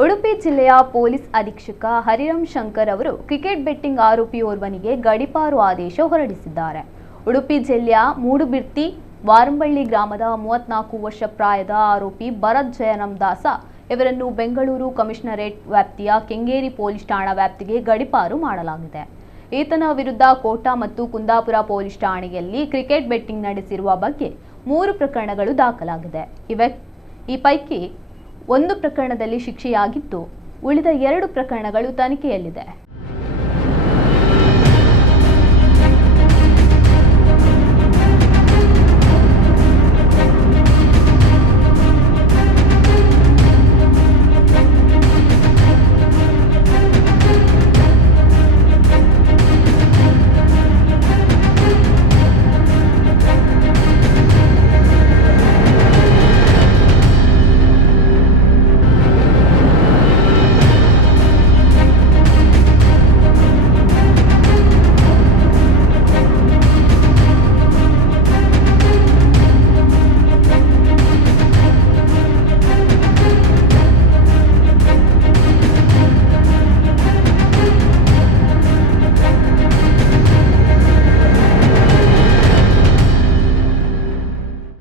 ಉಡುಪಿ ಜಿಲ್ಲೆಯ ಪೊಲೀಸ್ ಅಧೀಕ್ಷಕ ಹರಿರಾಮ್ ಶಂಕರ್ ಅವರು ಕ್ರಿಕೆಟ್ ಬೆಟ್ಟಿಂಗ್ ಆರೋಪಿಯೋರ್ವನಿಗೆ ಗಡೀಪಾರು ಆದೇಶ ಹೊರಡಿಸಿದ್ದಾರೆ. ಉಡುಪಿ ಜಿಲ್ಲೆಯ ಮೂಡುಬಿರ್ತಿ ವಾರಂಬಳ್ಳಿ ಗ್ರಾಮದ 34 ವರ್ಷ ಪ್ರಾಯದ ಆರೋಪಿ ಭರತ್ ಜಯರಾಮ್ ದಾಸ ಇವರನ್ನು ಬೆಂಗಳೂರು ಕಮಿಷನರೇಟ್ ವ್ಯಾಪ್ತಿಯ ಕೆಂಗೇರಿ ಪೊಲೀಸ್ ಠಾಣಾ ವ್ಯಾಪ್ತಿಗೆ ಗಡೀಪಾರು ಮಾಡಲಾಗಿದೆ. ಈತನ ವಿರುದ್ಧ ಕೋಟಾ ಮತ್ತು ಕುಂದಾಪುರ ಪೊಲೀಸ್ ಠಾಣೆಯಲ್ಲಿ ಕ್ರಿಕೆಟ್ ಬೆಟ್ಟಿಂಗ್ ನಡೆಸಿರುವ ಬಗ್ಗೆ 3 ಪ್ರಕರಣಗಳು ದಾಖಲಾಗಿದೆ. ಈ ಪೈಕಿ 1 ಪ್ರಕರಣದಲ್ಲಿ ಶಿಕ್ಷೆಯಾಗಿದ್ದು, ಉಳಿದ 2 ಪ್ರಕರಣಗಳು ತನಿಖೆಯಲ್ಲಿದೆ.